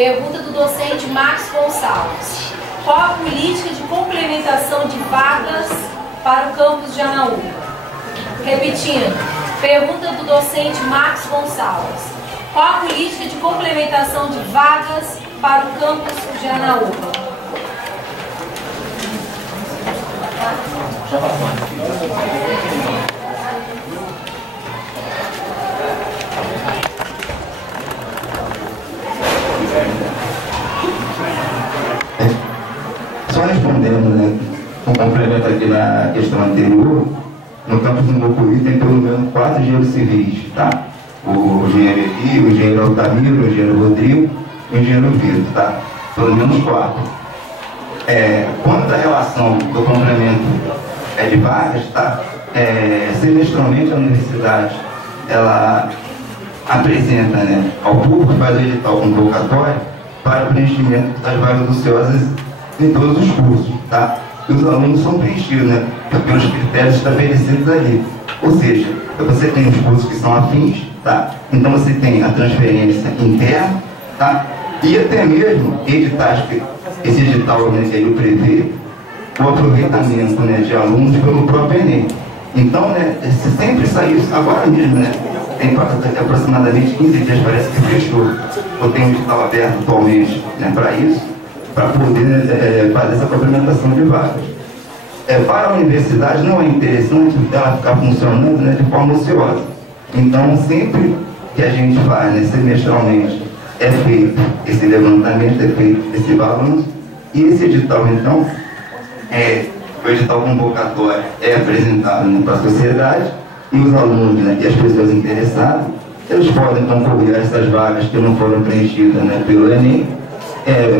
Pergunta do docente Max Gonçalves. Qual a política de complementação de vagas para o campus de Anaúba? Repetindo, pergunta do docente Max Gonçalves. Qual a política de complementação de vagas para o campus de Anaúba? Só respondendo, né, um complemento aqui na questão anterior, no campus do Mucuri tem pelo menos 4 engenheiros civis, tá? O engenheiro Eli, o engenheiro Altamiro, o engenheiro Rodrigo e o engenheiro Vitor, tá? Pelo menos 4. Quanto à relação do complemento de vagas, tá? Semestralmente a universidade, ela apresenta, né, ao público, faz o edital convocatório para o preenchimento das vagas ociosas em todos os cursos, tá? E os alunos são preenchidos, né, pelos critérios estabelecidos ali. Ou seja, você tem os cursos que são afins, tá? Então você tem a transferência interna, tá? E até mesmo editais que esse edital, né, ele prevê o aproveitamento, né, de alunos pelo próprio Enem. Então, né, se sempre sair isso agora mesmo, né, tem aproximadamente 15 dias, parece que fechou. Eu tenho um edital aberto atualmente, né, para isso, para poder fazer essa complementação de vagas. Para a universidade não é interessante ela ficar funcionando, né, de forma ociosa. Então, sempre que a gente faz, né, semestralmente, é feito esse levantamento, é feito esse balanço, e esse edital, então, o edital convocatório é apresentado, né, para a sociedade, e os alunos, né, e as pessoas interessadas, eles podem concorrer a essas vagas que não foram preenchidas, né, pelo Enem,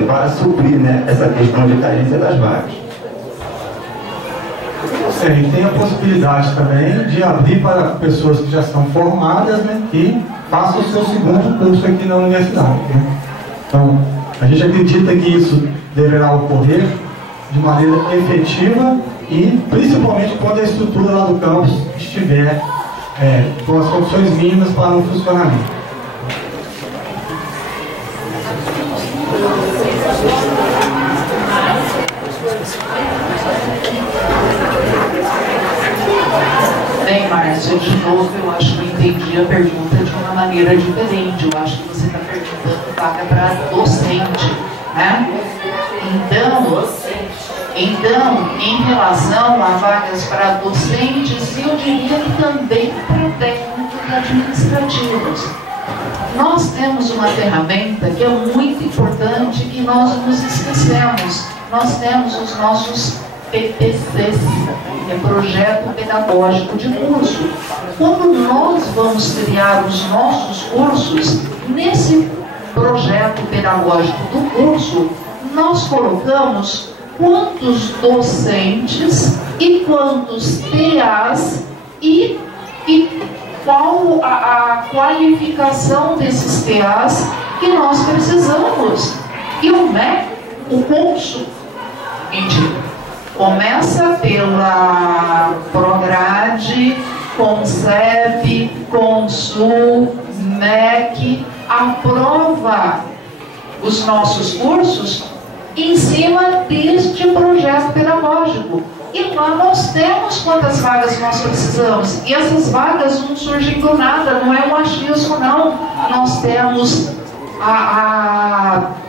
para suprir, né, essa questão de carência das vagas. E tem a possibilidade também de abrir para pessoas que já estão formadas, né, e façam o seu segundo curso aqui na universidade, né? Então, a gente acredita que isso deverá ocorrer de maneira efetiva e principalmente quando a estrutura lá do campus estiver com as condições mínimas para o funcionamento. Bem, Márcia, de novo, eu acho que eu entendi a pergunta de uma maneira diferente. Eu acho que você está perguntando vaga para docente, né? Então, em relação a vagas para docentes, eu diria que também para técnicos administrativos. Nós temos uma ferramenta que é muito importante e nós nos esquecemos. Nós temos os nossos PPCs, que é Projeto Pedagógico de Curso. Quando nós vamos criar os nossos cursos, nesse projeto pedagógico do curso, nós colocamos quantos docentes e quantos TAs e qual a qualificação desses TAs que nós precisamos. E o MEC, o curso, começa pela Prograde, Concep, Consul, MEC, aprova os nossos cursos em cima deste projeto pedagógico. E lá nós temos quantas vagas nós precisamos. E essas vagas não surgem do nada, não é um achismo, não. Nós temos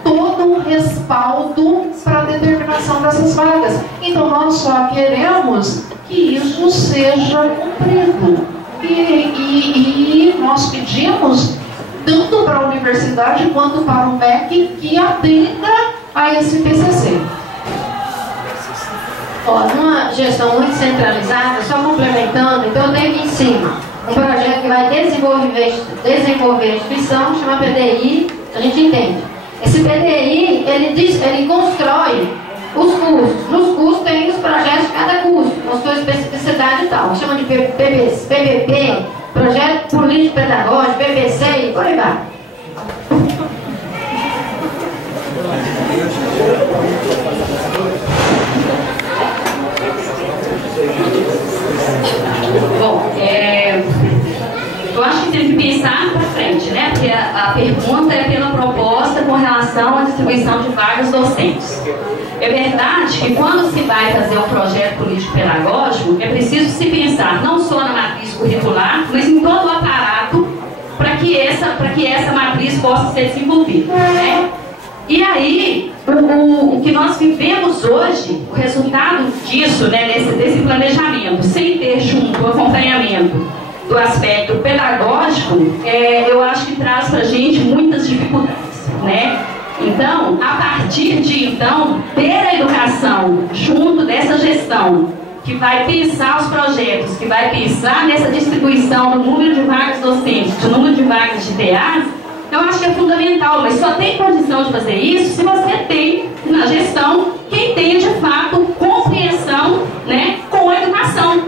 todo um respaldo para a determinação dessas vagas. Então nós só queremos que isso seja cumprido. E nós pedimos tanto para a universidade quanto para o MEC que atenda a esse PCC. Numa gestão muito centralizada, só complementando, então eu tenho aqui em cima um projeto que vai desenvolver a instituição, chama PDI, a gente entende. Esse PDI, ele constrói os cursos. Nos cursos tem os projetos de cada curso, com sua especificidade e tal. Chama de PPP, Projeto Político Pedagógico, PPC e por aí vai. Bom, eu acho que tem que pensar para frente, né? Porque a pergunta é pela proposta com relação distribuição de vagas docentes. É verdade que quando se vai fazer um projeto político-pedagógico, é preciso se pensar não só na matriz curricular, mas em todo o aparato para que essa matriz possa ser desenvolvida, né? E aí, o que nós vivemos hoje, o resultado disso, né, desse planejamento, sem ter junto o acompanhamento do aspecto pedagógico, eu acho que traz para a gente muitas dificuldades, né? Então, a partir de então, ter a educação junto dessa gestão, que vai pensar os projetos, que vai pensar nessa distribuição do número de vagas docentes, do número de vagas de TAs, eu acho que é fundamental, mas só tem condição de fazer isso se você tem na gestão quem tenha de fato compreensão, né, com a educação.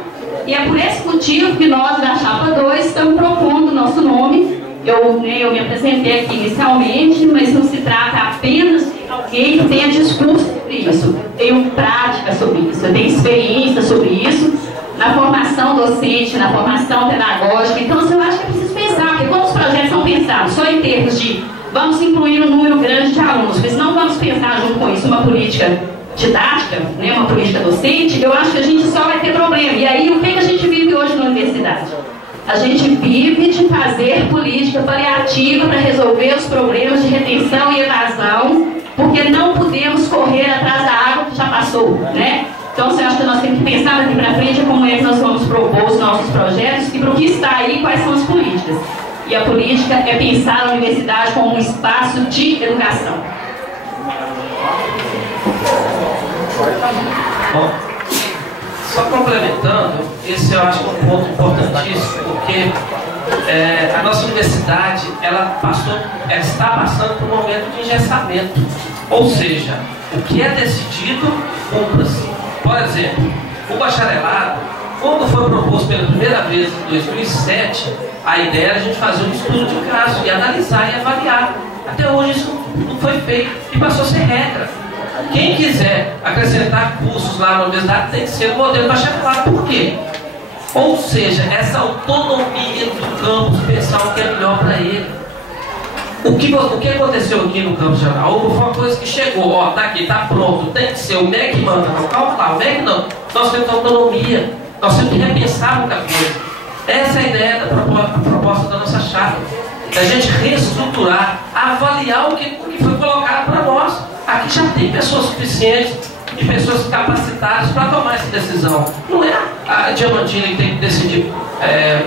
E é por esse motivo que nós da Chapa 2 estamos propondo o nosso nome. Eu me apresentei aqui inicialmente, mas não se trata apenas de alguém que tenha discurso sobre isso. Eu tenho prática sobre isso, eu tenho experiência sobre isso, na formação docente, na formação pedagógica. Então, eu acho que é preciso pensar, porque quando os projetos são pensados só em termos de vamos incluir um número grande de alunos, porque senão vamos pensar junto com isso uma política didática, né, uma política docente, eu acho que a gente só vai ter problema. E aí, o que a gente vive hoje na universidade? A gente vive de fazer política paliativa para resolver os problemas de retenção e evasão, porque não podemos correr atrás da água que já passou, né? Então, eu acho que nós temos que pensar daqui para frente como é que nós vamos propor os nossos projetos e para o que está aí, quais são as políticas. E a política é pensar a universidade como um espaço de educação. Bom, só complementando, esse eu acho que é um ponto importantíssimo, porque a nossa universidade ela está passando por um momento de engessamento. Ou seja, o que é decidido, cumpra-se. Por exemplo, o bacharelado, quando foi proposto pela primeira vez em 2007, a ideia era a gente fazer um estudo de caso e analisar e avaliar. Até hoje isso não foi feito e passou a ser regra. Quem quiser acrescentar cursos lá na universidade tem que ser o modelo bacharelado. Por quê? Ou seja, essa autonomia do campus, pensar o que é melhor para ele. O que aconteceu aqui no campus de Janaúba foi uma coisa que chegou, ó, tá aqui, tá pronto, tem que ser o MEC manda, não, calma lá, o MEC não. Nós temos autonomia, nós temos que repensar muita coisa. Essa é a ideia da proposta da nossa chapa. Da gente reestruturar, avaliar o que foi colocado para nós. Aqui já tem pessoas suficientes e pessoas capacitadas para tomar essa decisão. Não é a Diamantina que tem que decidir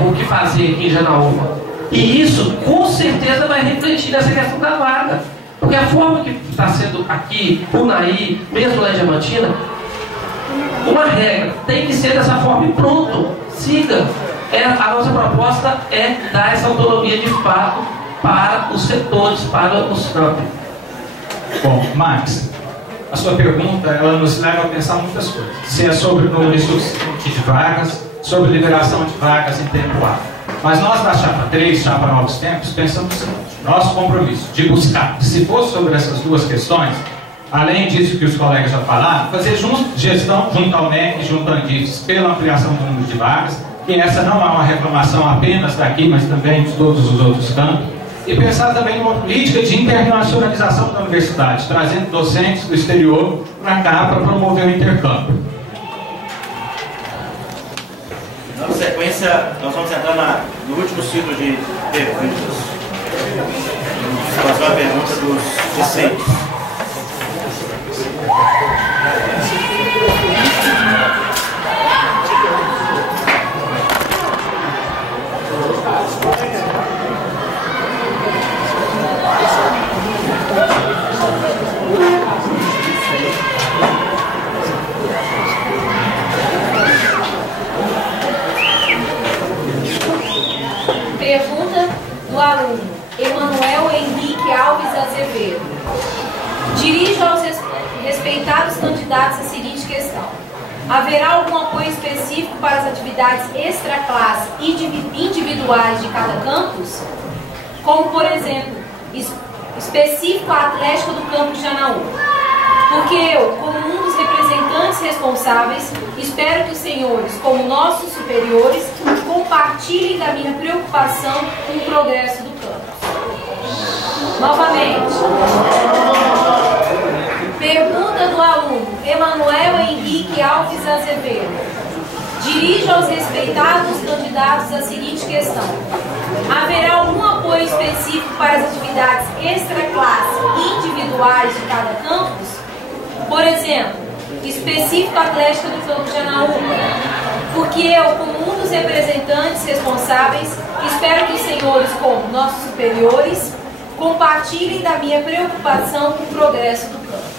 o que fazer aqui em Janaúba. E isso, com certeza, vai refletir nessa questão da vaga. Porque a forma que está sendo aqui, Unaí, mesmo lá em Diamantina, uma regra tem que ser dessa forma e pronto, siga. A nossa proposta é dar essa autonomia de fato para os setores, para os campos. Bom, Max, a sua pergunta ela nos leva a pensar muitas coisas. Se é sobre o número suficiente de vagas, sobre liberação de vagas em tempo hábil. Mas nós da Chapa 3, Chapa Novos Tempos, pensamos o seguinte: nosso compromisso de buscar, se for sobre essas duas questões, além disso que os colegas já falaram, fazer gestão junto ao MEC, junto ao Andifes, pela ampliação do número de vagas, que essa não é uma reclamação apenas daqui, mas também de todos os outros campos, e pensar também numa política de internacionalização da universidade, trazendo docentes do exterior para cá para promover o intercâmbio. Na sequência, nós vamos entrar no último ciclo de perguntas. Vamos fazer a pergunta dos discentes. Pergunta do aluno Emanuel Henrique Alves Azevedo. Dirijo aos respeitados candidatos a seguinte questão: haverá algum apoio específico para as atividades extra-classe e individuais de cada campus? Como, por exemplo, específico à Atlética do campus de Janaúba? Porque eu, como um dos representantes responsáveis, espero que os senhores, como nossos superiores, compartilhem da minha preocupação com o progresso do campus. Novamente. Henrique Alves Azevedo. Dirijo aos respeitados candidatos a seguinte questão: haverá algum apoio específico para as atividades extra-classe individuais de cada campus? Por exemplo, específico atlética do campo de Anaúba? Porque eu, como um dos representantes responsáveis, espero que os senhores, como nossos superiores, compartilhem da minha preocupação com o progresso do campus.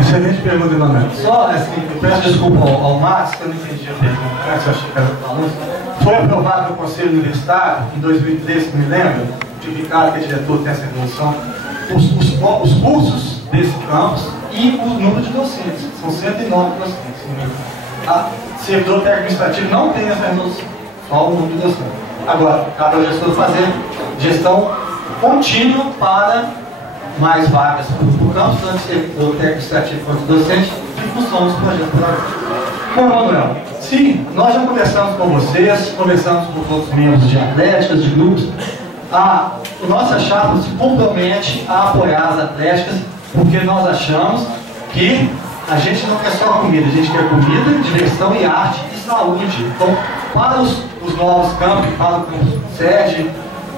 Excelente pergunta, Leonardo. Só assim, eu peço desculpa ao Márcio, que eu não entendi a pergunta, né? Você achou que era falando? Foi aprovado no Conselho Universitário, em 2013, que me lembro, notificado que o diretor tem essa resolução, os cursos desse campus e o número de docentes. São 109 docentes. A servidor técnico administrativo não tem essa resolução, só o número de docentes. Agora, cada gestor fazer gestão contínua para mais vagas para o campus, tanto servidor técnico administrativo quanto docente, em função dos projetos. Bom, Manuel, sim, nós já conversamos com vocês, conversamos com os outros membros de atléticas, de grupos. A nossa chapa se compromete a apoiar as atléticas, porque nós achamos que a gente não quer só comida, a gente quer comida, diversão e arte e saúde. Então, para os novos campos, para o campus sede,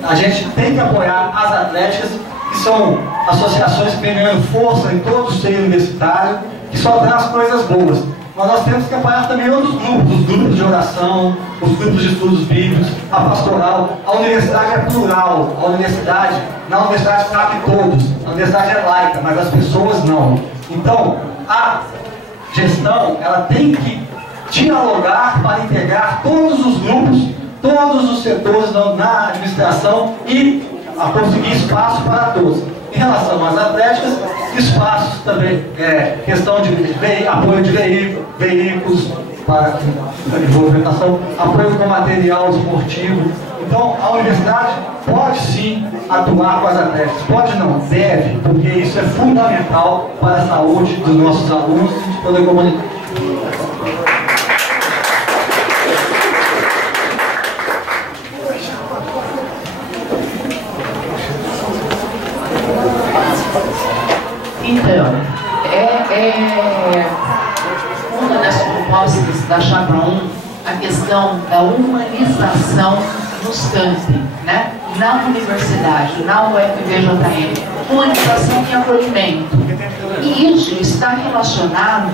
a gente tem que apoiar as atléticas, que são associações que vêm ganhando força em todo o seio universitário, que só traz coisas boas. Mas nós temos que apoiar também outros grupos, os grupos de oração, os grupos de estudos bíblicos, a pastoral. A universidade é plural, na universidade cabe todos, a universidade é laica, mas as pessoas não. Então, a gestão, ela tem que dialogar para integrar todos os grupos, todos os setores na administração e a conseguir espaço para todos. Em relação às atléticas, espaços também, questão de apoio de veículos para a movimentação, apoio com material esportivo. Então, a universidade pode sim atuar com as atléticas, pode não, deve, porque isso é fundamental para a saúde dos nossos alunos e de toda a comunidade. Então, uma das propostas da Chapa 1, a questão da humanização nos campi, né? Na universidade, na UFVJM, humanização e acolhimento. E isso está relacionado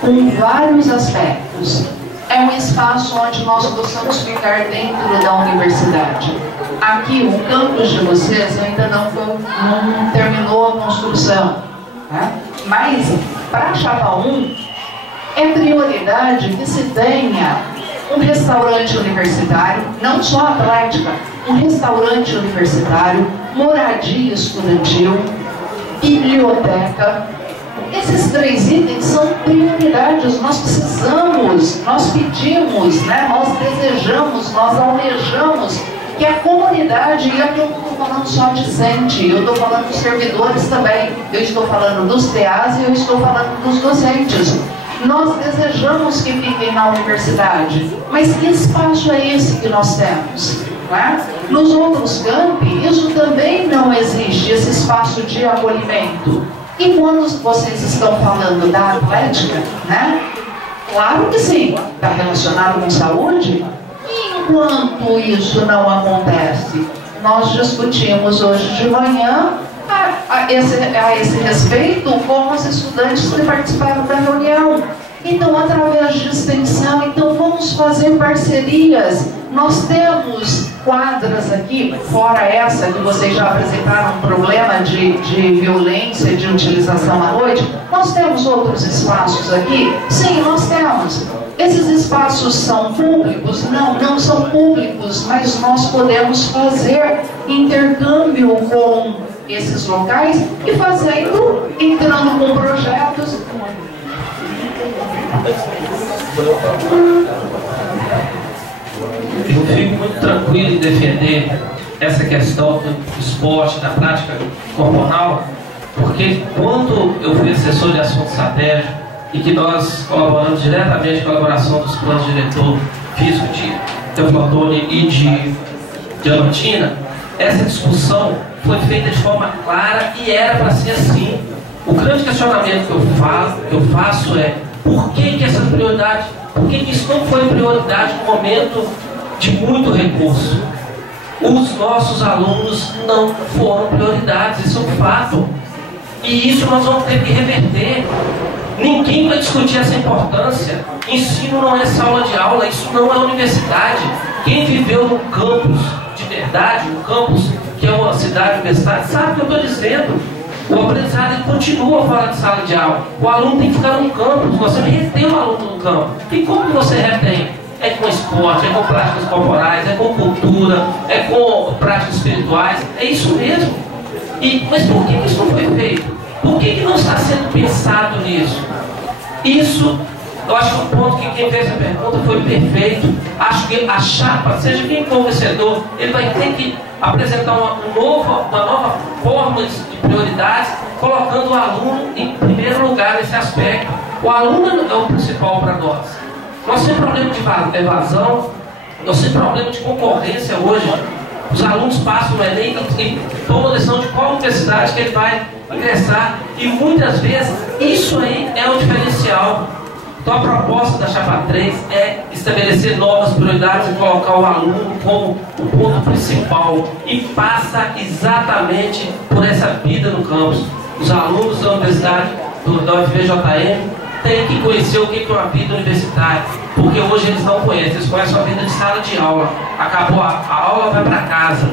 com vários aspectos. É um espaço onde nós possamos ficar dentro da universidade. Aqui, o campus de vocês ainda não terminou a construção, né? Mas, para a Chapa 1, é prioridade que se tenha um restaurante universitário, não só atlética, um restaurante universitário, moradia estudantil, biblioteca. Esses 3 itens são prioridades, nós precisamos, nós pedimos, né? Nós desejamos, nós almejamos que a comunidade, e aqui eu não estou falando só de docente, eu estou falando dos servidores também, eu estou falando dos TAs e eu estou falando dos docentes. Nós desejamos que fiquem na universidade, mas que espaço é esse que nós temos? Né? Nos outros campi, isso também não existe, esse espaço de acolhimento. E quando vocês estão falando da atlética, né? Claro que sim, está relacionado com saúde. Enquanto isso não acontece, nós discutimos hoje de manhã a esse respeito com os estudantes que participaram da reunião. Então, através de extensão, então vamos fazer parcerias. Nós temos quadras aqui, fora essa que vocês já apresentaram um problema de violência, de utilização à noite. Nós temos outros espaços aqui? Sim, nós temos. Esses espaços são públicos? Não, não são públicos, mas nós podemos fazer intercâmbio com esses locais e entrando com projetos. Eu fico muito tranquilo em defender essa questão do esporte, da prática corporal, porque quando eu fui assessor de assuntos satélite e que nós colaboramos diretamente com a elaboração dos planos de diretor físico de Teoflotone e de Diamantina, essa discussão foi feita de forma clara e era para ser assim. O grande questionamento que eu faço é por que essa prioridade, por que isso não foi prioridade no momento de muito recurso? Os nossos alunos não foram prioridades, isso é um fato. E isso nós vamos ter que reverter. Ninguém vai discutir essa importância. Ensino não é sala de aula, isso não é universidade. Quem viveu no campus de verdade, no campus que é uma cidade universitária, sabe o que eu estou dizendo. O aprendizado ele continua fora de sala de aula. O aluno tem que ficar no campus, você retém o aluno no campo. E como você retém? É com esporte, é com práticas corporais, é com cultura, é com práticas espirituais. É isso mesmo. Mas por que isso não foi feito? Por que não está sendo pensado nisso? Isso, eu acho que o ponto que quem fez a pergunta foi perfeito. Acho que a chapa, seja quem for o vencedor, ele vai ter que apresentar uma nova forma de prioridades, colocando o aluno em primeiro lugar nesse aspecto. O aluno é o principal para nós. Nós temos problema de evasão, nós temos problema de concorrência hoje. Os alunos passam no Enem e tomam decisão de qual universidade que ele vai ingressar. E muitas vezes isso aí é o diferencial. Então a proposta da Chapa 3 é estabelecer novas prioridades e colocar o aluno como o ponto principal. E passa exatamente por essa vida no campus. Os alunos da universidade, da UFVJM, têm que conhecer o que é uma vida universitária. Porque hoje eles não conhecem, eles conhecem a vida de sala de aula. Acabou a aula, vai para casa.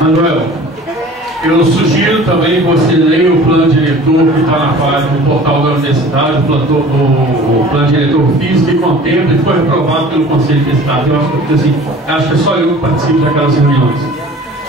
Manuel, eu sugiro também que você leia o plano diretor que está na página do portal da universidade, o plano diretor físico que contempla e foi aprovado pelo Conselho de Estado. Acho que é só eu que participo daquelas reuniões.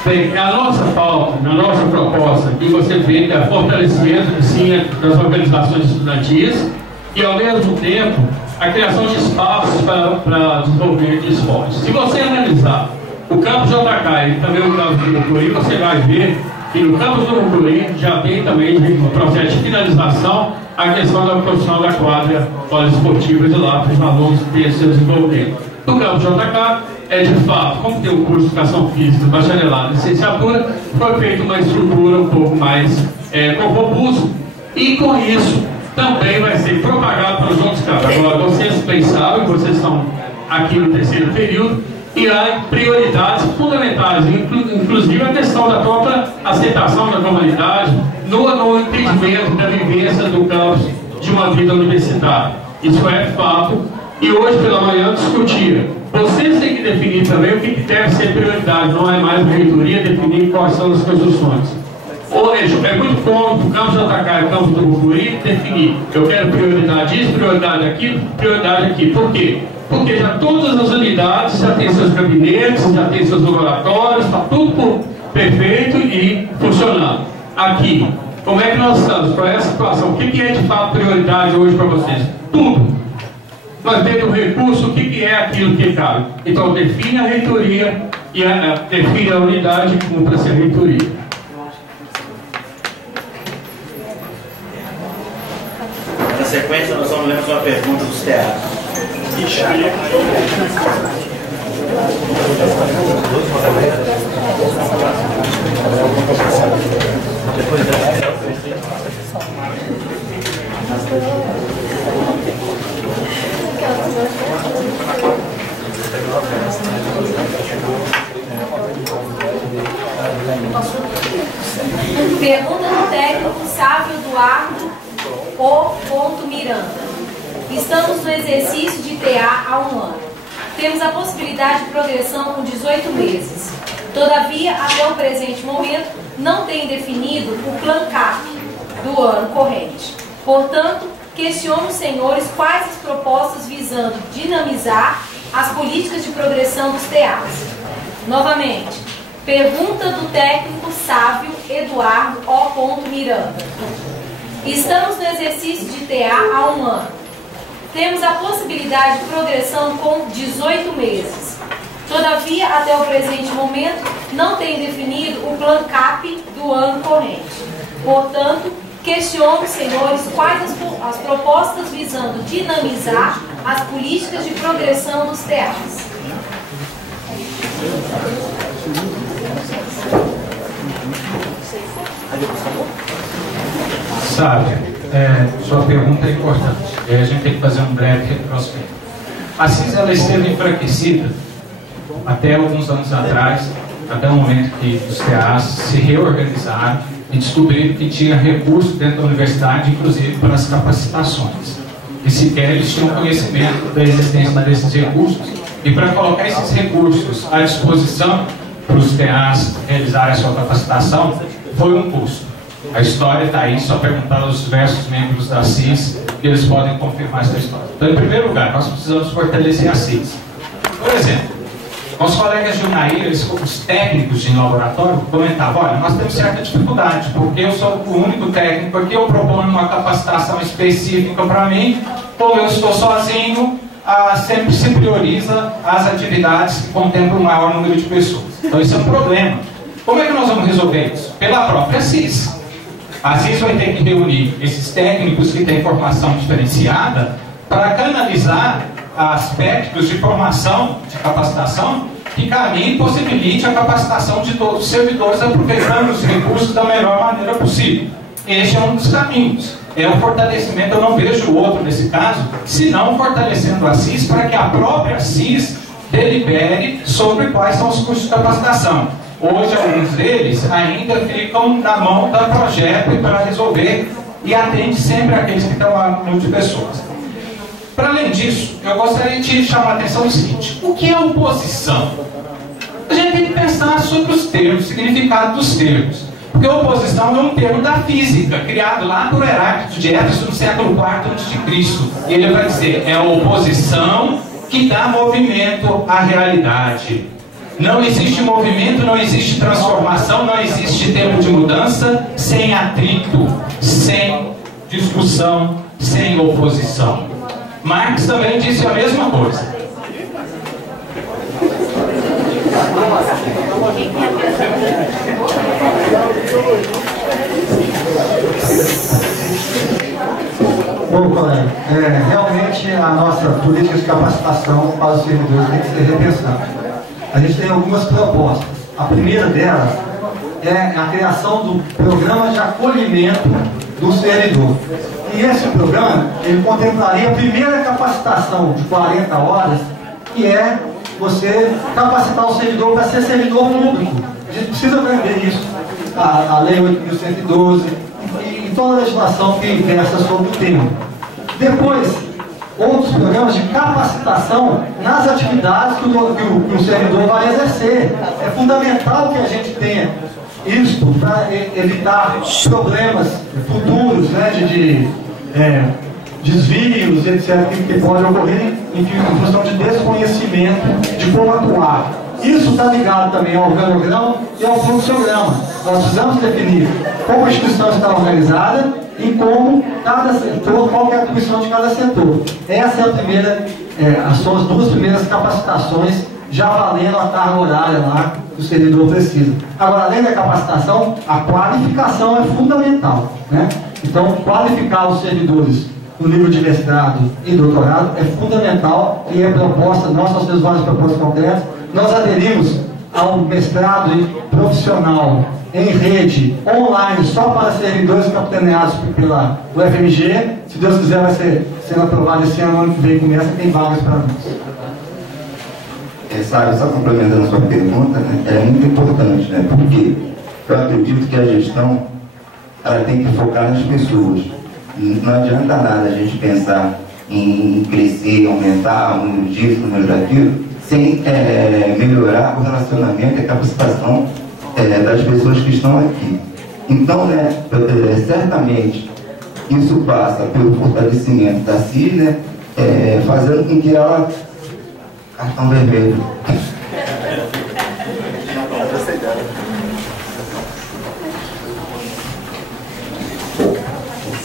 Bem, a nossa pauta, na nossa proposta, que você vê que é fortalecimento sim, das organizações estudantis e, ao mesmo tempo, a criação de espaços para desenvolvimento de esportes. Se você analisar o campus JK e também o campus do Mucuri, você vai ver que no campus do Mucuri já tem também um processo de finalização a questão da profissional da quadra poliesportiva de lá para os alunos terem seu desenvolvimento. No campus JK, de fato, como tem o curso de Educação Física, bacharelado e licenciatura, foi feita uma estrutura um pouco mais robusta e com isso também vai ser propagado para os outros campos. Agora, vocês bem sabem, vocês estão aqui no terceiro período e há prioridades fundamentais, inclusive a questão da própria aceitação da comunidade no entendimento da vivência do campus de uma vida universitária. Isso é fato. E hoje pela manhã discutia. Vocês têm que definir também o que deve ser prioridade, não é mais a reitoria definir quais são as construções. Hoje é muito cômodo o campus de Atacar e o campus do Mucuri definir. Eu quero prioridade isso, prioridade aquilo, prioridade aqui. Por quê? Porque já todas as unidades já têm seus gabinetes, já têm seus laboratórios, está tudo perfeito e funcionando. Aqui, como é que nós estamos para essa situação? O que é de fato prioridade hoje para vocês? Tudo. Mas dentro do recurso, o que é aquilo que cabe? Então define a reitoria e define a unidade e cumpra-se a reitoria. Na sequência, nós vamos ler uma pergunta dos teatros. Pergunta do técnico Sávio Eduardo O. Miranda. Estamos no exercício de TA há um ano. Temos a possibilidade de progressão com 18 meses. Todavia, até o presente momento, não tem definido o Plan CAP do ano corrente. Portanto, questiono os senhores quais as propostas visando dinamizar as políticas de progressão dos TAs. Novamente, pergunta do técnico Sávio Eduardo O. Miranda. Estamos no exercício de TA há um ano. Temos a possibilidade de progressão com 18 meses. Todavia, até o presente momento, não tem definido o Plan CAP do ano corrente. Portanto, Questiono, senhores, quais as propostas visando dinamizar as políticas de progressão dos teatros. Sabe, sua pergunta é importante. A gente tem que fazer um breve retrospecto. A CIS ela esteve enfraquecida até alguns anos atrás, até o momento que os TAs se reorganizaram e descobriram que tinha recursos dentro da universidade, inclusive para as capacitações. E sequer eles tinham conhecimento da existência desses recursos. E para colocar esses recursos à disposição para os TAs realizarem a sua capacitação, foi um custo. A história está aí, só perguntar aos diversos membros da CIS que eles podem confirmar essa história. Então, em primeiro lugar, nós precisamos fortalecer a CIS. Por exemplo, os colegas de UNAIR, os técnicos de laboratório, comentavam: olha, nós temos certa dificuldade, porque eu sou o único técnico aqui, eu proponho uma capacitação específica para mim, como eu estou sozinho, sempre se prioriza as atividades que contemplam um maior número de pessoas. Então, isso é um problema. Como é que nós vamos resolver isso? Pela própria CIS. A CIS vai ter que reunir esses técnicos que têm formação diferenciada para canalizar aspectos de formação, de capacitação, que caminhe e possibilite a capacitação de todos os servidores, aproveitando os recursos da melhor maneira possível. Este é um dos caminhos. É o fortalecimento, eu não vejo outro nesse caso, senão fortalecendo a CIS para que a própria CIS delibere sobre quais são os cursos de capacitação. Hoje, alguns deles ainda ficam na mão da projeto e para resolver, e atende sempre aqueles que estão lá no número de pessoas. Para além disso, eu gostaria de chamar a atenção no seguinte: o que é oposição? A gente tem que pensar sobre os termos, o significado dos termos. Porque oposição é um termo da física, criado lá por Heráclito de Éfeso no século IV a.C. E ele vai dizer: é a oposição que dá movimento à realidade. Não existe movimento, não existe transformação, não existe tempo de mudança sem atrito, sem discussão, sem oposição. Marx também disse a mesma coisa. Bom, colega, realmente a nossa política de capacitação para os servidores tem que ser repensada. A gente tem algumas propostas. A primeira delas é a criação do programa de acolhimento do servidor. E esse programa, ele contemplaria a primeira capacitação de 40 horas, que é você capacitar o servidor para ser servidor público. A gente precisa aprender isso. A Lei 8.112 e toda a legislação que versa sobre o tema. Depois, outros programas de capacitação nas atividades que o servidor vai exercer. É fundamental que a gente tenha isso para evitar problemas futuros, né, de desvios, etc., que podem ocorrer em função de desconhecimento de como atuar. Isso está ligado também ao organograma e ao fluxograma. Nós precisamos definir como a instituição está organizada e como cada setor, qual é a atribuição de cada setor. Essa é a primeira, são as duas primeiras capacitações, já valendo a carga horária lá que o servidor precisa. Agora, além da capacitação, a qualificação é fundamental, né? Então, qualificar os servidores no nível de mestrado e doutorado é fundamental, e é proposta, nós temos várias propostas concretas. Nós aderimos ao mestrado profissional em rede, online, só para servidores capitaneados pela UFMG. Se Deus quiser, vai ser sendo aprovado esse ano que vem, começa, tem vagas para nós. Sabe, só complementando a sua pergunta, né, é muito importante, né? Porque eu acredito que a gestão ela tem que focar nas pessoas. Não adianta nada a gente pensar em crescer, aumentar o número disso, o número daquilo, sem melhorar o relacionamento e a capacitação das pessoas que estão aqui. Então, né, certamente isso passa pelo fortalecimento da CIS, né, fazendo com que ela... Cartão vermelho.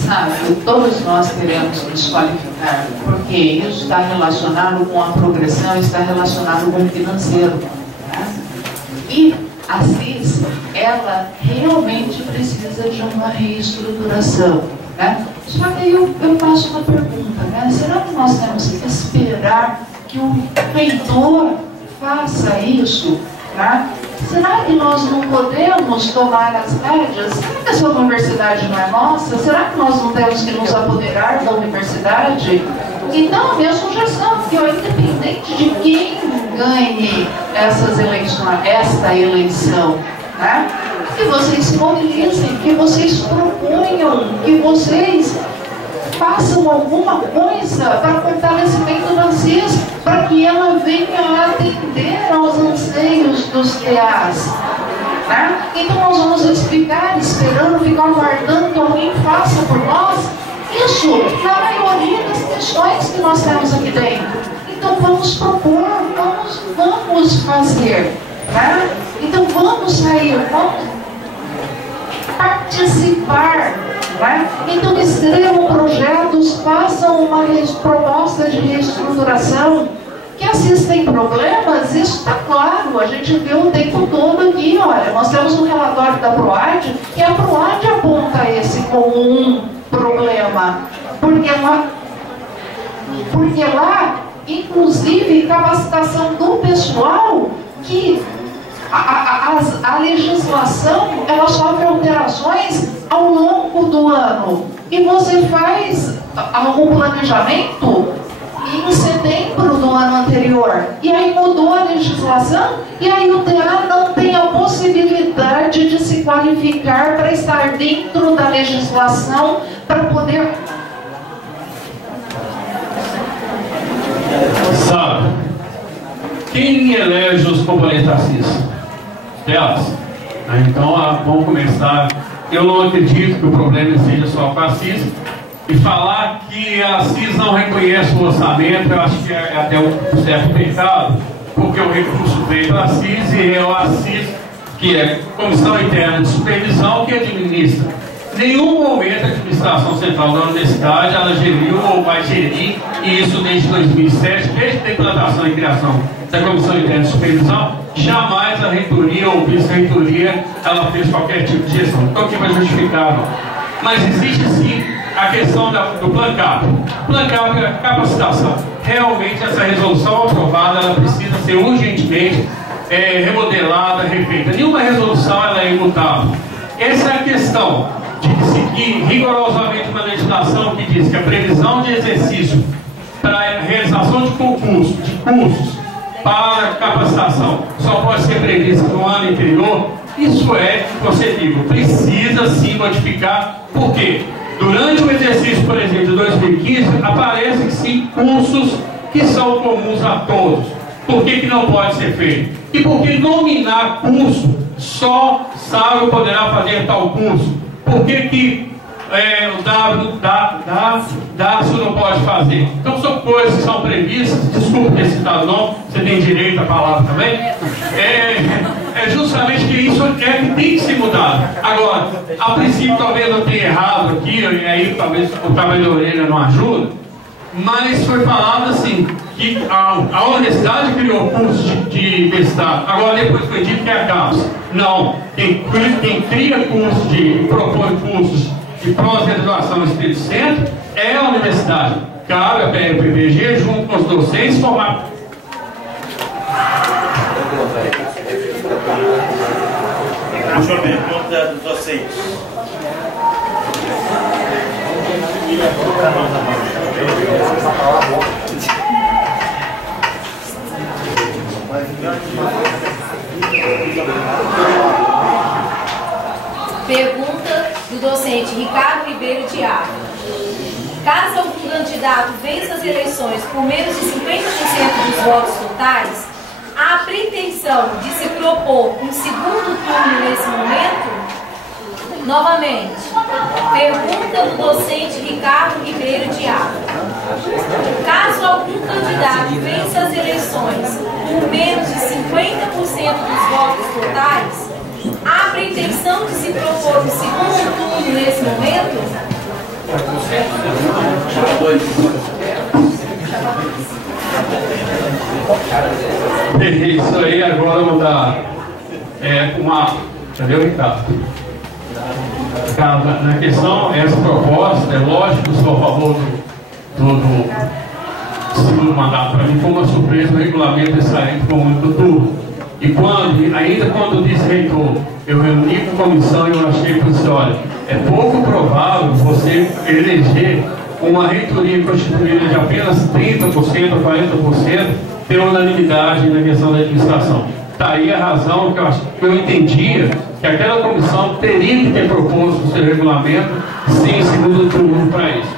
Sabe, todos nós queremos nos qualificar, porque isso está relacionado com a progressão, está relacionado com o financeiro. Né? E A CIS, ela realmente precisa de uma reestruturação, né? Só que aí eu faço uma pergunta, né? Será que nós temos que esperar que o reitor faça isso, né? Será que nós não podemos tomar as rédeas? Será que essa universidade não é nossa? Será que nós não temos que nos apoderar da universidade? Então, minha sugestão é que, independente de quem ganhe essas eleições, esta eleição, né? Que vocês se mobilizem, que vocês proponham, que vocês façam alguma coisa para o fortalecimento da CIS, para que ela venha a atender aos anseios dos TAs. Né? Então nós vamos ficar esperando, ficar aguardando que alguém faça por nós isso na maioria das questões que nós temos aqui dentro. Então vamos propor, vamos fazer. Né? Então vamos sair, vamos participar. Né? Então escrevam projetos, façam uma proposta de reestruturação. Que a CIS tem problemas, isso está claro, a gente vê o tempo todo aqui, olha, nós temos um relatório da PROAD e a PROAD aponta esse como um problema, porque lá, inclusive, capacitação do pessoal, que a legislação, ela sofre alterações ao longo do ano, e você faz algum planejamento em setembro do ano anterior, e aí mudou a legislação, e aí o TA não tem a possibilidade de se qualificar para estar dentro da legislação, para poder... Sabe, quem elege os componentes da CIS? Delas. Então, vamos começar. Eu não acredito que o problema seja só com a CIS. E falar que a CIS não reconhece o orçamento, eu acho que é até um certo pecado, porque o recurso veio da CIS e é a CIS, que é Comissão Interna de Supervisão, que administra. Em nenhum momento a administração central da universidade ela geriu ou vai gerir, e isso desde 2007, desde a implantação e criação da Comissão Interna de Supervisão, jamais a reitoria ou vice-reitoria ela fez qualquer tipo de gestão. Estou aqui para justificar, não. Mas existe sim a questão do Plan Cap. Plan Cap é a capacitação. Realmente essa resolução aprovada ela precisa ser urgentemente remodelada, refeita. Nenhuma resolução ela é imutável. Essa é a questão de seguir rigorosamente uma legislação que diz que a previsão de exercício para a realização de concursos, de cursos para capacitação só pode ser prevista no ano anterior. Isso é inconcebível. Precisa sim modificar. Por quê? Durante o exercício, por exemplo, de 2015, aparecem sim cursos que são comuns a todos. Por que não pode ser feito? E por que nominar curso só Sauer poderá fazer tal curso? Por que o DASO não pode fazer? Então são coisas que são previstas. Desculpe ter citado o nome, você tem direito à palavra também. É justamente que isso que tem que ser mudado. Agora, a princípio talvez eu tenha errado aqui, e aí talvez o tamanho da orelha não ajuda, mas foi falado assim, que a universidade criou curso de mestrado, agora depois foi dito que é a CAPES. Não, quem cria curso propõe cursos de pós-graduação no Espírito Santo é a universidade. Cabe a PPG junto com os docentes formar. Puxa a pergunta dos docentes. Pergunta do docente Ricardo Ribeiro de Ávila. Caso algum candidato vença as eleições por menos de 50% dos votos totais, há a pretensão de se propor um segundo turno nesse momento? Novamente, pergunta do docente Ricardo Ribeiro de Ávila. Caso algum candidato vença as eleições por menos de 50% dos votos totais, há a pretensão de se propor um segundo turno nesse momento? Isso aí, agora vou dar Cadê o Ricardo? Na questão, essa proposta, é lógico que eu sou a favor do segundo mandato. Para mim foi uma surpresa o regulamento de sair com muito duro. E ainda quando o vice-reitor, eu reuni com a comissão e eu achei que disse, olha, é pouco provável você eleger uma reitoria constituída de apenas 30% ou 40% ter unanimidade na questão da administração. Daí a razão que eu entendia que aquela comissão teria que ter proposto o seu regulamento sem segundo turno para isso.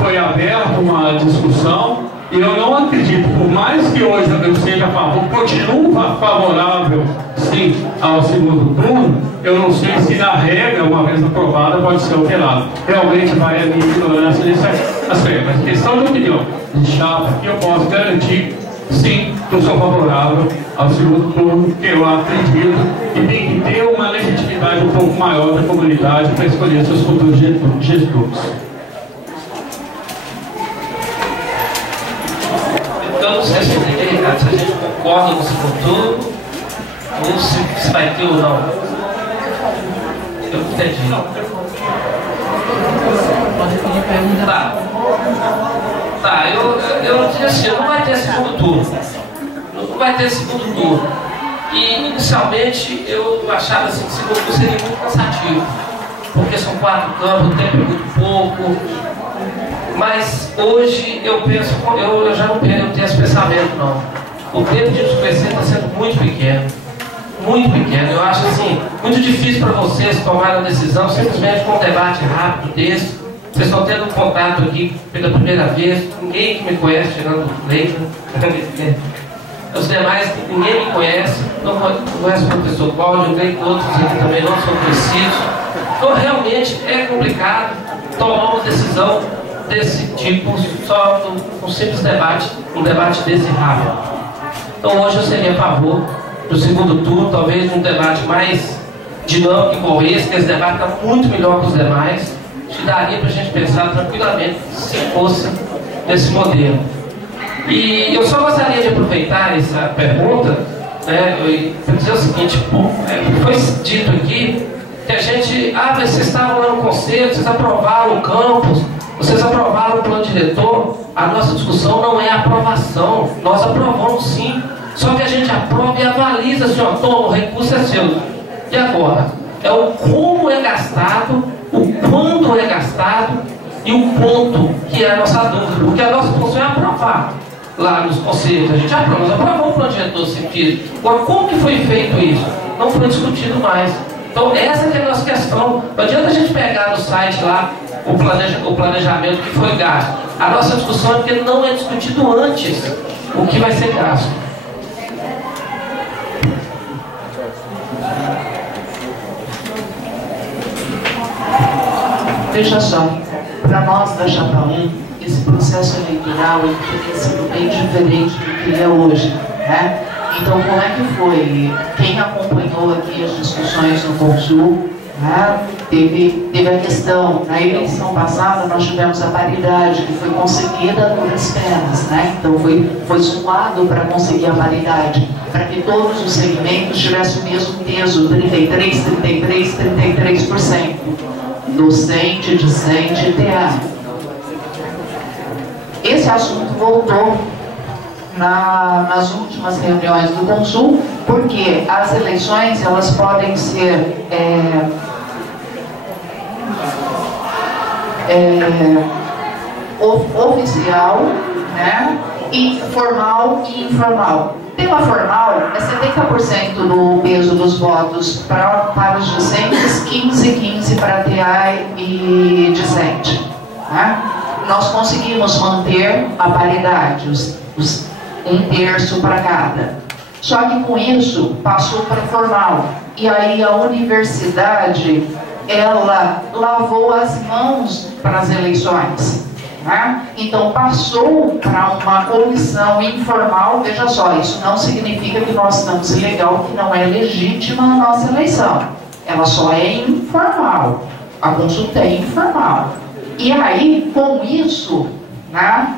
Foi aberta uma discussão e eu não acredito, por mais que hoje eu seja a favor, continuo favorável sim ao segundo turno, eu não sei se na regra, uma vez aprovada, pode ser alterado. Realmente vai a minha ignorância nesse aspecto, mas questão de opinião de chapa, que eu posso garantir, sim, que eu sou favorável ao segundo turno, que eu acredito que tem que ter uma legitimidade um pouco maior da comunidade para escolher seus futuros gestores. Então, não sei se a gente concorda com o segundo turno ou se vai ter ou não. Eu entendi. Tá, eu disse assim, não vai ter segundo turno. Não vai ter segundo turno. E inicialmente eu achava assim, que o segundo turno seria muito cansativo. Porque são 4 campos, o tempo é muito pouco. Mas hoje eu penso, eu já não tenho esse pensamento não. O tempo de discussão está sendo muito pequeno. Muito pequeno. Eu acho assim, muito difícil para vocês tomarem a decisão simplesmente com um debate rápido desse. Vocês estão tendo um contato aqui pela primeira vez, ninguém que me conhece, tirando o Cleiton. Os demais, ninguém me conhece, não conhece o professor Cláudio, o Cleiton, outros aqui também não são conhecidos. Então realmente é complicado tomar uma decisão desse tipo só num simples debate, um debate desse rápido. Então hoje eu seria a favor do segundo turno, talvez um debate mais dinâmico igual esse, que esse debate está muito melhor que os demais. Acho que daria para a gente pensar tranquilamente se fosse desse modelo. E eu só gostaria de aproveitar essa pergunta, né, para dizer o seguinte, foi dito aqui que a gente, mas vocês estavam lá no conselho, vocês aprovaram o campus, vocês aprovaram o plano diretor. A nossa discussão não é aprovação, nós aprovamos sim, só que a gente aprova e avaliza, assim, ó, toma, o recurso é seu. E agora? É o como é gastado, o quanto é gastado e o ponto, que é a nossa dúvida, porque a nossa função é aprovar lá nos conselhos, a gente aprova, nós aprovamos o plano diretor sentido. Agora, como que foi feito isso? Não foi discutido mais. Então, essa que é a nossa questão. Não adianta a gente pegar no site lá o planejamento que foi gasto. A nossa discussão é porque não é discutido antes o que vai ser gasto. Veja só, para nós da Chapa 1, esse processo eleitoral teria sido bem diferente do que é hoje, né? Então, como é que foi? Quem acompanhou aqui as discussões no Consul, né? Teve a questão, na eleição passada nós tivemos a paridade que foi conseguida por penas, né? Então foi somado para conseguir a paridade, para que todos os segmentos tivessem o mesmo peso, 33%. Docente, discente e TA. Esse assunto voltou nas últimas reuniões do Consul, porque as eleições elas podem ser oficial, né, e formal e informal. Pela formal, é 70% do peso dos votos para os discentes, 15 para TA e discente. Né? Nós conseguimos manter a paridade, um terço para cada. Só que com isso, passou para formal. E aí a universidade, ela lavou as mãos para as eleições. Né? Então passou para uma comissão informal. Veja só, isso não significa que nós estamos ilegal, que não é legítima a nossa eleição. Ela só é informal. A consulta é informal. E aí, com isso, né,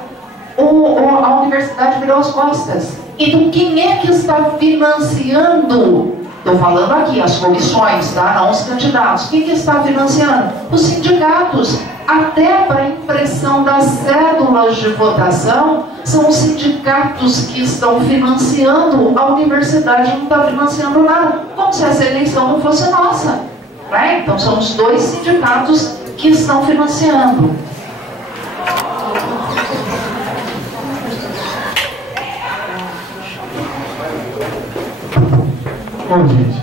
a universidade virou as costas. Então, quem é que está financiando Estou falando aqui, as comissões, tá? Não os candidatos. Quem que está financiando? Os sindicatos. Até para a impressão das cédulas de votação, são os sindicatos que estão financiando, a universidade não está financiando nada, como se essa eleição não fosse nossa. Né? Então são os dois sindicatos que estão financiando. Bom, gente,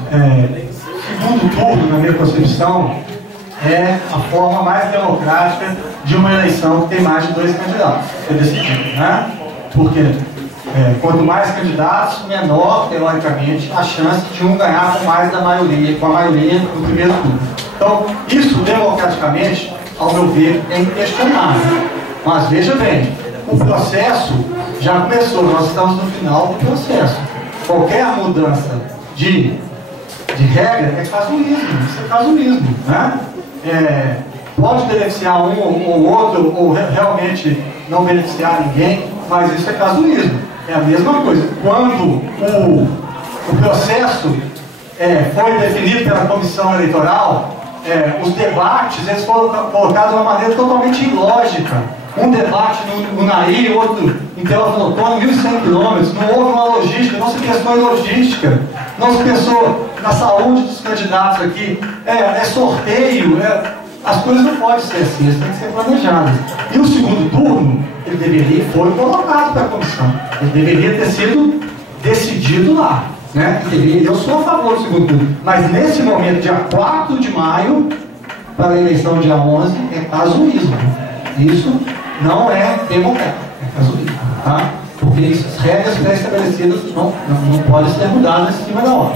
segundo turno, na minha concepção, é a forma mais democrática de uma eleição que tem mais de 2 candidatos. É decidido, né? Porque quanto mais candidatos, menor, teoricamente, a chance de um ganhar com mais da maioria, com a maioria no primeiro turno. Então, isso, democraticamente, ao meu ver, é inquestionável. Mas veja bem, o processo já começou, nós estamos no final do processo. Qualquer mudança de regra é casuísmo, isso é casuísmo, né? Pode beneficiar um ou outro, ou realmente não beneficiar ninguém, mas isso é casuísmo. É a mesma coisa. Quando o processo foi definido pela comissão eleitoral, os debates eles foram colocados de uma maneira totalmente ilógica. Um debate no Unaí, outro em Teófilo Otoni, 1.100 quilômetros, não houve uma logística, não se pensou em logística, não se pensou na saúde dos candidatos aqui, sorteio, as coisas não podem ser assim, elas têm que ser planejadas. E o segundo turno, foi colocado para a comissão, ele deveria ter sido decidido lá, né? Eu sou a favor do segundo turno, mas nesse momento, dia 4 de maio, para a eleição dia 11, é casuísmo. Isso não é democrático, é casuísmo, tá? Porque as regras pré-estabelecidas não podem ser mudadas em cima da hora.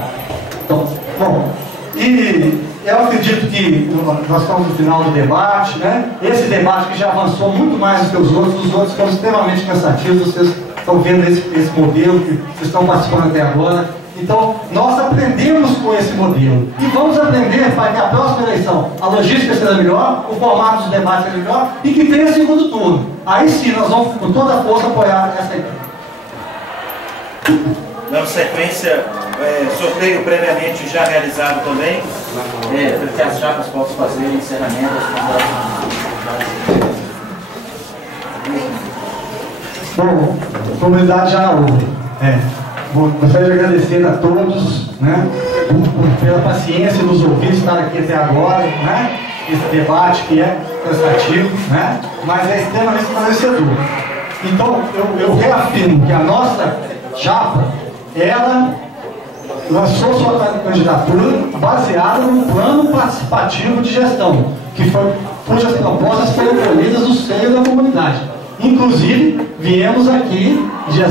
Então, bom, e eu acredito que nós estamos no final do debate, né? Esse debate que já avançou muito mais do que os outros foram extremamente cansativos, vocês estão vendo esse modelo que vocês estão participando até agora. Então, nós aprendemos com esse modelo e vamos aprender para que a próxima eleição a logística seja melhor, o formato dos debates seja melhor e que tenha segundo turno. Aí sim, nós vamos com toda a força apoiar essa ideia. Dando sequência, sorteio previamente já realizado também, para que as chapas possam fazer encerramento. Bom, a comunidade já ouve. Gostaria de agradecer a todos, né, pela paciência de nos ouvir, estar aqui até agora, né, esse debate que é cansativo, né, mas é extremamente esclarecedor. Então, eu reafirmo que a nossa chapa, ela lançou sua candidatura baseada no plano participativo de gestão, cujas propostas foram colhidas no seio da comunidade. Inclusive, viemos aqui dia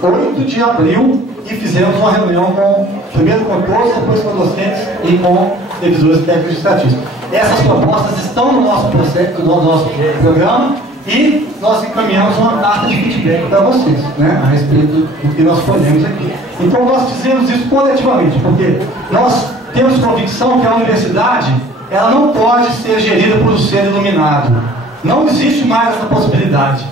8 de abril e fizemos uma reunião primeiro com todos, depois com docentes e com revisores técnicos administrativos. Essas propostas estão no nosso programa e nós encaminhamos uma carta de feedback para vocês, né, a respeito do que nós podemos aqui. Então nós fizemos isso coletivamente, porque nós temos convicção que a universidade ela não pode ser gerida por um ser iluminado. Não existe mais essa possibilidade.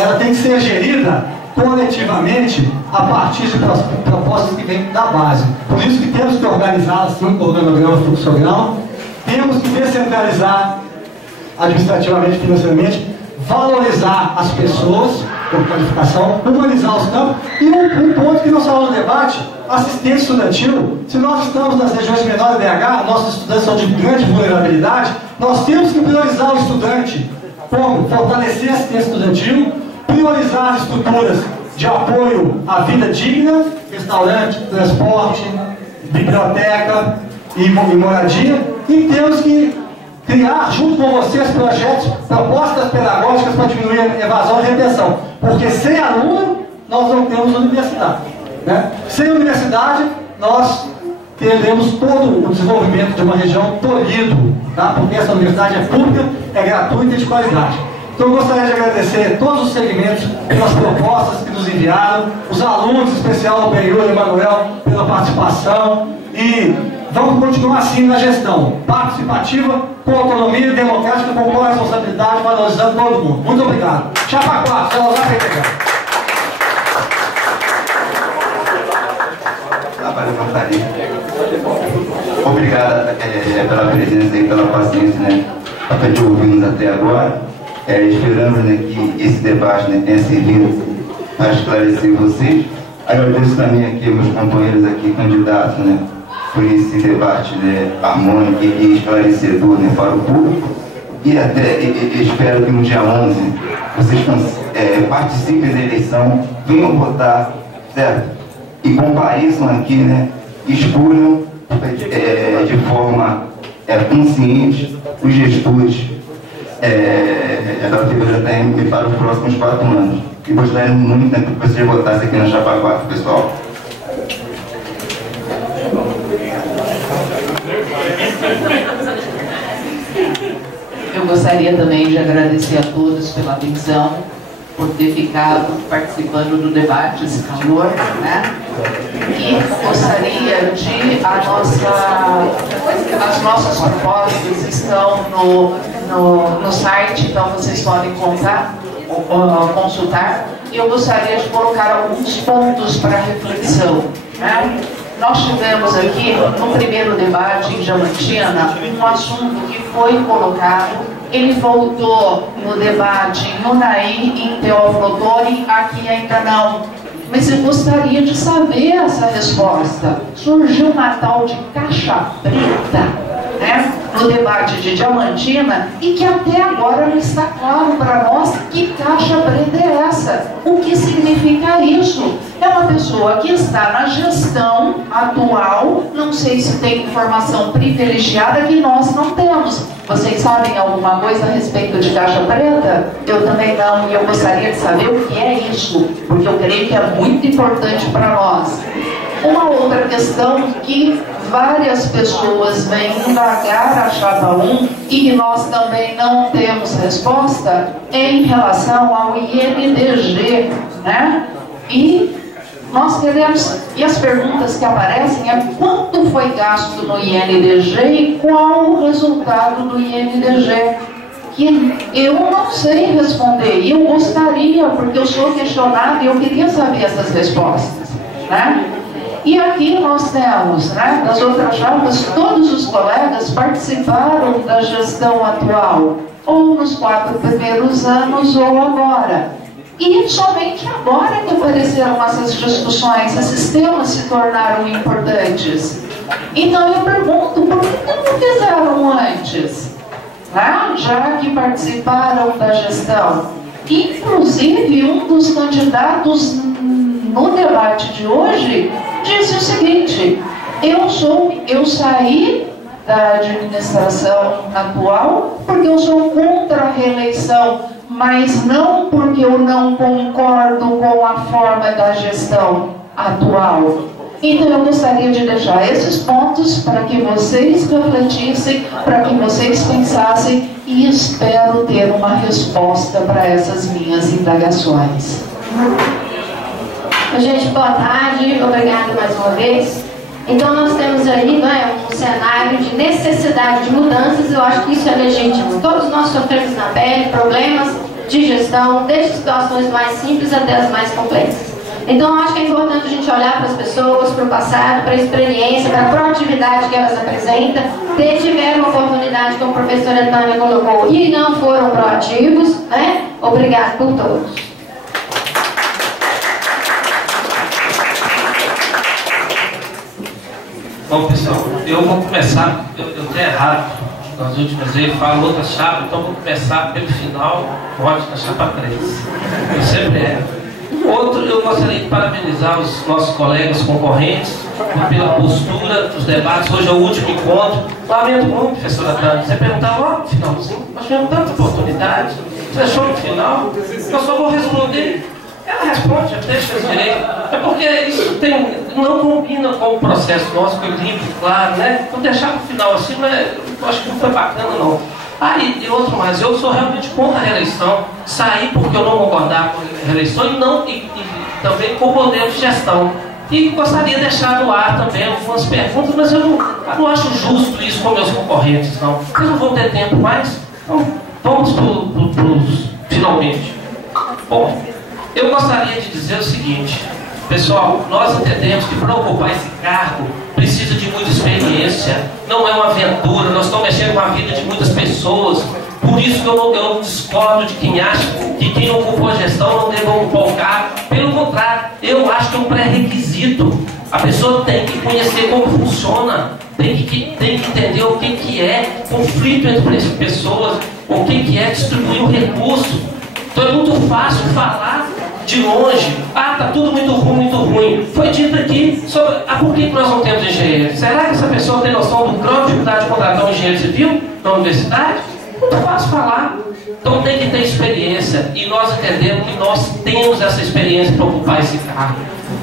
Ela tem que ser gerida coletivamente a partir de propostas que vêm da base. Por isso que temos que organizar assim o organograma fluxograma, temos que descentralizar administrativamente, financeiramente, valorizar as pessoas com qualificação, humanizar os campos e um ponto que nós falamos no debate, assistência estudantil. Se nós estamos nas regiões de menor IDH, nossos estudantes são de grande vulnerabilidade, nós temos que priorizar o estudante. Como? Fortalecer a assistência estudantil, priorizar as estruturas de apoio à vida digna, restaurante, transporte, biblioteca e moradia, e temos que criar, junto com vocês, projetos, propostas pedagógicas para diminuir a evasão e retenção, porque sem aluno, nós não temos universidade, né? Sem universidade, nós teremos todo o desenvolvimento de uma região tolhido, tá? Porque essa universidade é pública, é gratuita e de qualidade. Então eu gostaria de agradecer todos os segmentos pelas propostas que nos enviaram, os alunos, em especial o Benhur e o Emanuel, pela participação, e vamos continuar assim na gestão participativa, com autonomia democrática, com boa responsabilidade, valorizando todo mundo. Muito obrigado. Chapa 4, celular para entregar. para levantaria. Obrigado pela presença e pela paciência, né? De ouvirmos até agora. Esperamos, né, que esse debate, né, tenha servido para esclarecer vocês. Agradeço também aqui meus companheiros aqui, candidatos, né, por esse debate, né, harmônico e esclarecedor, né, para o público. E até espero que no dia 11 vocês participem da eleição, venham votar, certo? E compareçam aqui, né, escolham de forma consciente os gestores da UTFJM para os próximos 4 anos. E gostaria muito, né, que vocês votassem aqui na Chapa 4, pessoal. Eu gostaria também de agradecer a todos pela atenção, por ter ficado participando do debate, esse calor, né? E gostaria de as nossas propostas estão no site, então vocês podem consultar. E eu gostaria de colocar alguns pontos para reflexão, né? Nós tivemos aqui, no primeiro debate em Diamantina, um assunto que foi colocado, ele voltou no debate em Unai e em Teófilo Otoni, aqui ainda não. Mas eu gostaria de saber essa resposta. Surgiu uma tal de caixa preta, né, no debate de Diamantina, e que até agora não está claro para nós que caixa preta é essa. O que significa isso? É uma pessoa que está na gestão atual, não sei se tem informação privilegiada que nós não temos. Vocês sabem alguma coisa a respeito de caixa preta? Eu também não, e eu gostaria de saber o que é isso, porque eu creio que é muito importante para nós. Uma outra questão que várias pessoas vêm indagar a Chapa 1 e que nós também não temos resposta é em relação ao INDG, né? E nós queremos, e as perguntas que aparecem é quanto foi gasto no INDG e qual o resultado do INDG, que eu não sei responder, e eu gostaria, porque eu sou questionada e eu queria saber essas respostas, né? E aqui nós temos, né, das outras chapas, todos os colegas participaram da gestão atual, ou nos 4 primeiros anos ou agora. E somente agora que apareceram essas discussões, esses temas se tornaram importantes. Então eu pergunto, por que não fizeram antes? Né? Já que participaram da gestão. Inclusive, um dos candidatos no debate de hoje disse o seguinte: eu saí da administração atual porque eu sou contra a reeleição, mas não porque eu não concordo com a forma da gestão atual. Então eu gostaria de deixar esses pontos para que vocês refletissem, para que vocês pensassem, e espero ter uma resposta para essas minhas indagações. Gente, boa tarde, obrigada mais uma vez. Então nós temos aí, né, um cenário de necessidade de mudanças. Eu acho que isso é legítimo. Todos nós sofremos na pele problemas de gestão, desde situações mais simples até as mais complexas. Então eu acho que é importante a gente olhar para as pessoas, para o passado, para a experiência, para a proatividade que elas apresentam. Tiveram oportunidade, como a professora Tânia colocou, e não foram proativos, né? Obrigado por todos. Bom, pessoal, eu vou começar, eu tenho errado nas últimas vezes, falo outra chapa, então vou começar pelo final, vote na chapa 3. Eu sempre erro. Outro, eu gostaria de parabenizar os nossos colegas concorrentes pela postura dos debates. Hoje é o último encontro. Lamento muito, professora Tânia. Você perguntava lá no finalzinho, nós tivemos tanta oportunidade, você achou no final, eu só vou responder. Ela responde, deixa esse direito. É porque isso não combina com o processo nosso, com o livro, claro, né? Então deixar no final assim, eu acho que não foi bacana, não. E outro mais, eu sou realmente contra a reeleição, saí porque eu não concordava com a reeleição e também com o modelo de gestão. E gostaria de deixar no ar também algumas perguntas, mas eu não acho justo isso com meus concorrentes, não. Vocês não vão ter tempo mais? Então, vamos para os finalmente. Bom, eu gostaria de dizer o seguinte: Pessoal, nós entendemos que para ocupar esse cargo precisa de muita experiência, não é uma aventura, nós estamos mexendo com a vida de muitas pessoas. Por isso que eu discordo de quem acha que quem ocupou a gestão não deve ocupar o cargo. Pelo contrário, eu acho que é um pré-requisito. A pessoa tem que conhecer como funciona, tem que entender o que é conflito entre pessoas, o que é distribuir o recurso. Então é muito fácil falar de longe, tá tudo muito ruim. Foi dito aqui sobre por que nós não temos engenheiro. Será que essa pessoa tem noção do grande dificuldade de contratar um engenheiro civil na universidade? Muito fácil falar. Então tem que ter experiência, e nós entendemos que nós temos essa experiência para ocupar esse cargo.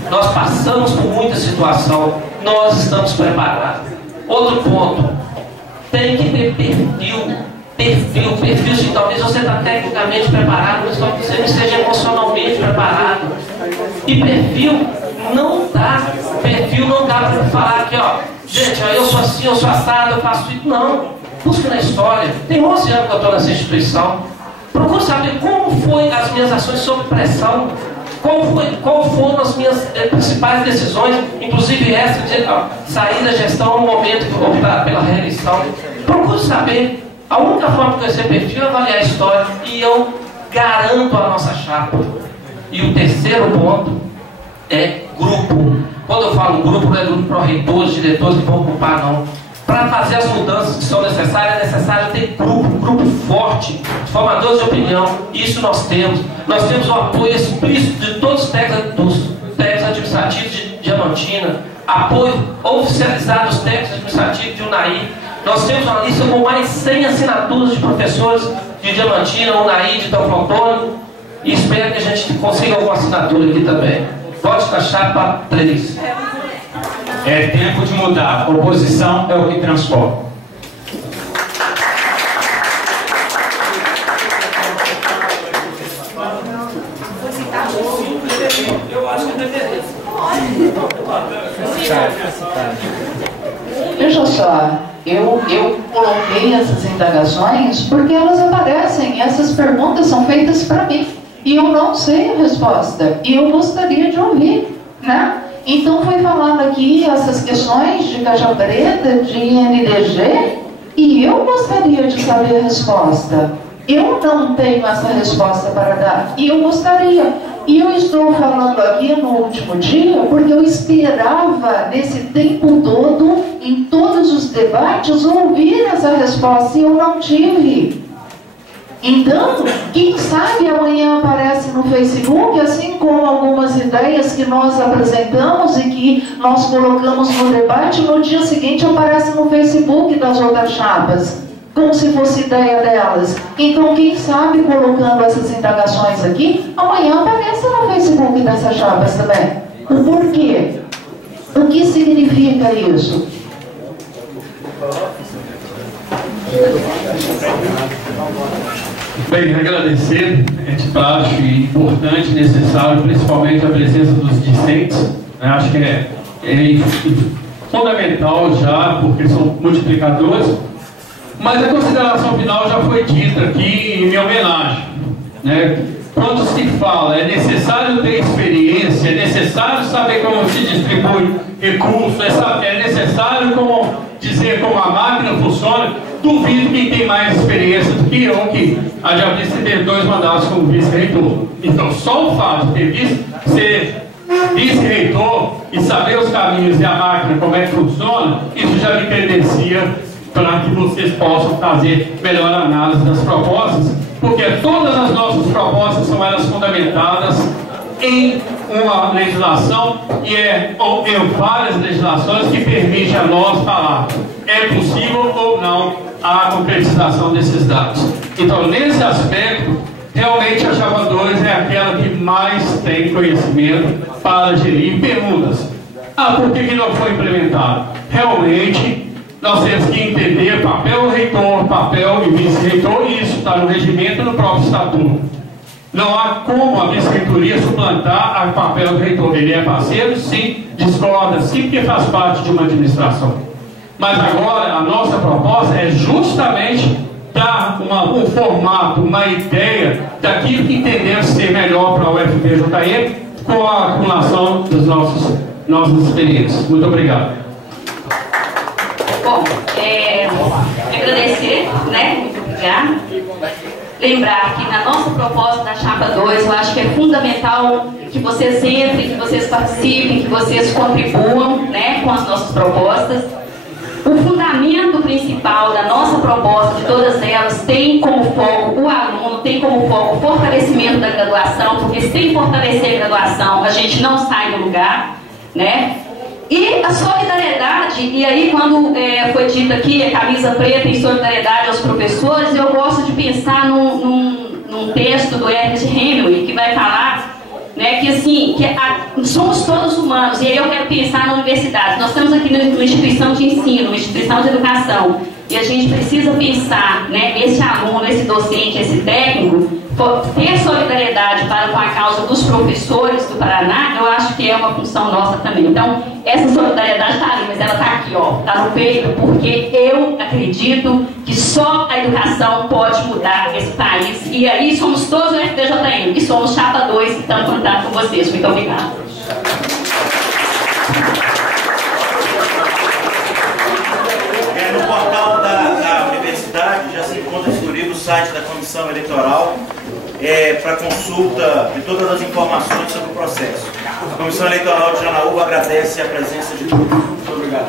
Nós passamos por muita situação, nós estamos preparados. Outro ponto, tem que ter perfil, sim, talvez você está tecnicamente preparado, mas talvez você não esteja emocionalmente preparado. E perfil não dá para falar aqui, ó, gente, ó, eu sou assim, eu sou assado, eu faço isso. Não, busca na história. Tem 11 anos que eu estou nessa instituição. Procure saber como foi as minhas ações sob pressão, qual foram as minhas principais decisões, inclusive essa de sair da gestão no momento que eu optar pela reeleição. Procure saber. A única forma de conhecer perfil é avaliar a história, e eu garanto a nossa chapa. E o terceiro ponto é grupo. Quando eu falo grupo, não é grupo para reitores, diretores que vão ocupar, não. Para fazer as mudanças que são necessárias, é necessário ter um grupo forte, de formadores de opinião. Isso nós temos. Nós temos o apoio explícito de todos os técnicos administrativos de Diamantina, apoio oficializado dos técnicos administrativos de Unai. Nós temos uma lista com mais de 100 assinaturas de professores de Diamantina, Unai, de Teófilo Otoni, e espero que a gente consiga alguma assinatura aqui também. Pode taxar para 3. É tempo de mudar. Oposição é o que transforma. Eu acho que deveria. Veja só, eu coloquei essas indagações porque elas aparecem, essas perguntas são feitas para mim, e eu não sei a resposta, e eu gostaria de ouvir, né? Então foi falado aqui essas questões de Caixa Preta, de INDG, e eu gostaria de saber a resposta. Eu não tenho essa resposta para dar, e eu gostaria. E eu estou falando aqui no último dia porque eu esperava, nesse tempo todo, em todos os debates, ouvir essa resposta, e eu não tive. Então, quem sabe amanhã aparece no Facebook, assim como algumas ideias que nós apresentamos e que nós colocamos no debate, no dia seguinte aparece no Facebook das outras chapas, como se fosse ideia delas. Então, quem sabe, colocando essas indagações aqui, amanhã aparece no Facebook dessas chapas também. O porquê? O que significa isso? Bem, agradecer, é de praxe importante, necessário, principalmente a presença dos discentes, né? Acho que é fundamental já, porque são multiplicadores, mas a consideração final já foi dita aqui em minha homenagem, né? Quando se fala, é necessário ter experiência, é necessário saber como se distribui recursos, é necessário dizer como a máquina funciona. Duvido quem tem mais experiência do que eu, que já ter 2 mandatos como vice-reitor. Então, só o fato de ter ser vice-reitor e saber os caminhos e a máquina, como é que funciona, isso já me credencia para que vocês possam fazer melhor análise das propostas, porque todas as nossas propostas são elas fundamentadas em uma legislação e em várias legislações que permitem a nós falar é possível ou não a concretização desses dados. Então, nesse aspecto, realmente a chapa 2 é aquela que mais tem conhecimento para gerir perguntas. Por que não foi implementado? Realmente, nós temos que entender papel reitor, papel e vice-reitor, e isso está no regimento e no próprio estatuto. Não há como a vice-reitoria suplantar o papel do reitor. Ele é parceiro, sim, discorda, sim, porque faz parte de uma administração. Mas agora a nossa proposta é justamente dar um formato, uma ideia daquilo que entendemos ser melhor para o UFPJM, com a acumulação das nossas experiências. Muito obrigado. Bom, agradecer, né? Muito obrigada. Lembrar que na nossa proposta da Chapa 2, eu acho que é fundamental que vocês entrem, que vocês participem, que vocês contribuam, né, com as nossas propostas. O fundamento principal da nossa proposta, de todas elas, tem como foco o aluno, tem como foco o fortalecimento da graduação, porque sem fortalecer a graduação, a gente não sai do lugar, né? E a solidariedade, e aí quando foi dito aqui, a camisa preta em solidariedade aos professores, eu gosto de pensar num texto do Ernest Hemingway, que vai falar, né, que assim, somos todos humanos, e aí eu quero pensar na universidade. Nós estamos aqui numa instituição de ensino, uma instituição de educação, e a gente precisa pensar, né, esse aluno, esse docente, esse técnico, ter solidariedade para com a causa dos professores do Paraná, eu acho que é uma função nossa também. Então, essa solidariedade está ali, mas ela está aqui, ó, está no peito, porque eu acredito que só a educação pode mudar esse país. E aí somos todos o FTJM, e somos Chapa 2, que estamos contando com vocês. Muito obrigada. No portal da universidade já se encontra disponível o site da Comissão Eleitoral para consulta de todas as informações sobre o processo. A Comissão Eleitoral de Janaúba agradece a presença de todos. Muito obrigado.